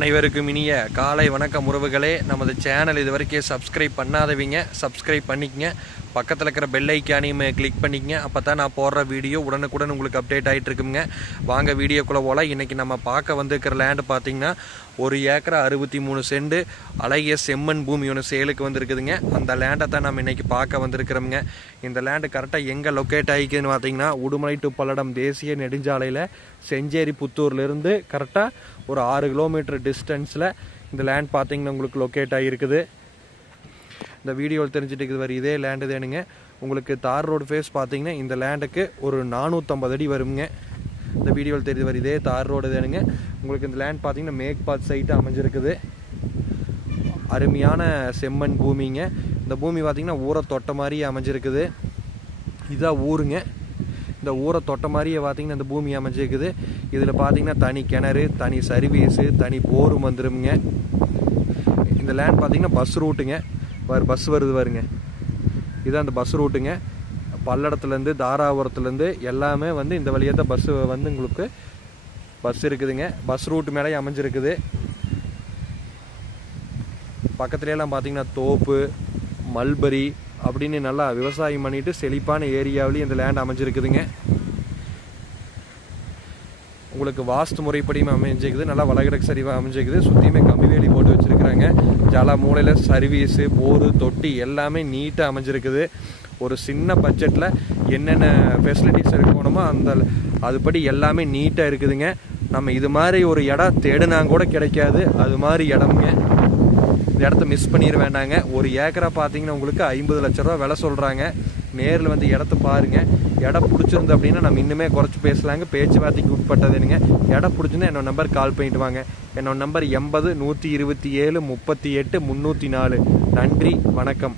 அனைவருக்கும் இனிய காலை வணக்கம் உறவுகளே. நமது சேனல் இது வரைக்கும் சப்ஸ்கிரைப் பண்ணாதவங்க சப்ஸ்கிரைப் பண்ணிக்கங்க. பக்கத்தில் இருக்கிற பெல் ஐக்கானையும் கிளிக் பண்ணிக்கங்க. அப்போ தான் நான் போடுற வீடியோ உடனுக்குடன் உங்களுக்கு அப்டேட் ஆகிட்டு இருக்குங்க. வாங்க வீடியோக்குள்ளே போல். இன்றைக்கி நம்ம பார்க்க வந்துருக்கிற லேண்டு பார்த்திங்கன்னா 1 ஏக்கர் 63 சென்ட் அழகிய செம்மண் பூமி ஒன்று சேலுக்கு வந்துருக்குதுங்க. அந்த லேண்டை தான் நம்ம இன்றைக்கி பார்க்க வந்திருக்கிறோமுங்க. இந்த லேண்டு கரெக்டாக எங்கே லொக்கேட் ஆகிக்குதுன்னு பார்த்திங்கன்னா உடுமலை டு பல்லடம் தேசிய நெடுஞ்சாலையில் செஞ்சேரி புத்தூர்லேருந்து கரெக்டாக ஒரு 6 கிலோமீட்டர் டிஸ்டன்ஸில் இந்த லேண்ட் பார்த்திங்கன்னா உங்களுக்கு லொக்கேட் ஆகிருக்குது. இந்த வீடியோவில் தெரிஞ்சுட்டு இருக்குது வர இதே லேண்டு தானுங்க. உங்களுக்கு தார் ரோடு ஃபேஸ் பார்த்திங்கன்னா இந்த லேண்டுக்கு ஒரு 450 அடி வருங்க. இந்த வீடியோவில் தெரிஞ்சு வர இதே தார் ரோடு தானுங்க. உங்களுக்கு இந்த லேண்ட் பார்த்திங்கன்னா மேக் பாத் சைட்டு அமைஞ்சிருக்குது. அருமையான செம்மண் பூமிங்க. இந்த பூமி பார்த்திங்கன்னா ஊரை தொட்ட மாதிரியே அமைஞ்சிருக்குது. இதுதான் ஊருங்க. இந்த ஊரை தொட்ட மாதிரியே பார்த்திங்கன்னா இந்த பூமி அமைஞ்சிருக்குது. இதில் பார்த்திங்கன்னா தனி கிணறு, தனி சர்வீஸு, தனி போரும் வந்துருமுங்க. இந்த லேண்ட் பார்த்திங்கன்னா பஸ் ரூட்டுங்க. பஸ் வருது பாருங்க. இதுதான் அந்த பஸ் ரூட்டுங்க. பல்லடத்துலேருந்து தாராபுரத்துலேருந்து எல்லாமே வந்து இந்த வழியாக தான் பஸ்ஸு வந்து உங்களுக்கு பஸ் இருக்குதுங்க. பஸ் ரூட்டு மேலே அமைஞ்சிருக்குது. பக்கத்துலேயெல்லாம் பார்த்திங்கன்னா தோப்பு, மல்பரி அப்படின்னு நல்லா விவசாயம் பண்ணிட்டு செழிப்பான ஏரியாவிலையும் இந்த லேண்ட் அமைஞ்சிருக்குதுங்க. உங்களுக்கு வாஸ்து முறைப்படியும் அமைஞ்சிருக்குது. நல்லா வளகிடக்கு சரிவாக அமைஞ்சிருக்குது. சுற்றியுமே கம்பி வேலி போட்டு வச்சுருக்குறாங்க. ஜல மூலையில் சர்வீஸு, போரு, தொட்டி எல்லாமே நீட்டாக அமைஞ்சிருக்குது. ஒரு சின்ன பட்ஜெட்டில் என்னென்ன ஃபெசிலிட்டிஸ் இருக்கணுமோ அதுபடி எல்லாமே நீட்டாக இருக்குதுங்க. நம்ம இது மாதிரி ஒரு இடம் தேடினா கூட கிடைக்காது. அது மாதிரி இடமுங்க. இந்த இடத்த மிஸ் பண்ணிட வேண்டாங்க. 1 ஏக்கரா பார்த்தீங்கன்னா உங்களுக்கு 50 லட்ச ரூபா விலை சொல்கிறாங்க. நேரில் வந்து இடத்த பாருங்கள். இடம் பிடிச்சிருந்து அப்படின்னா நம்ம இன்னுமே குறைச்சி பேசலாங்க. பேச்சுவார்த்தைக்கு உட்பட்டதுங்க. இடம் பிடிச்சிருந்தா என்னோட நம்பர் கால் பண்ணிட்டு வாங்க. என்னோட நம்பர் 80 127 38 304. நன்றி, வணக்கம்.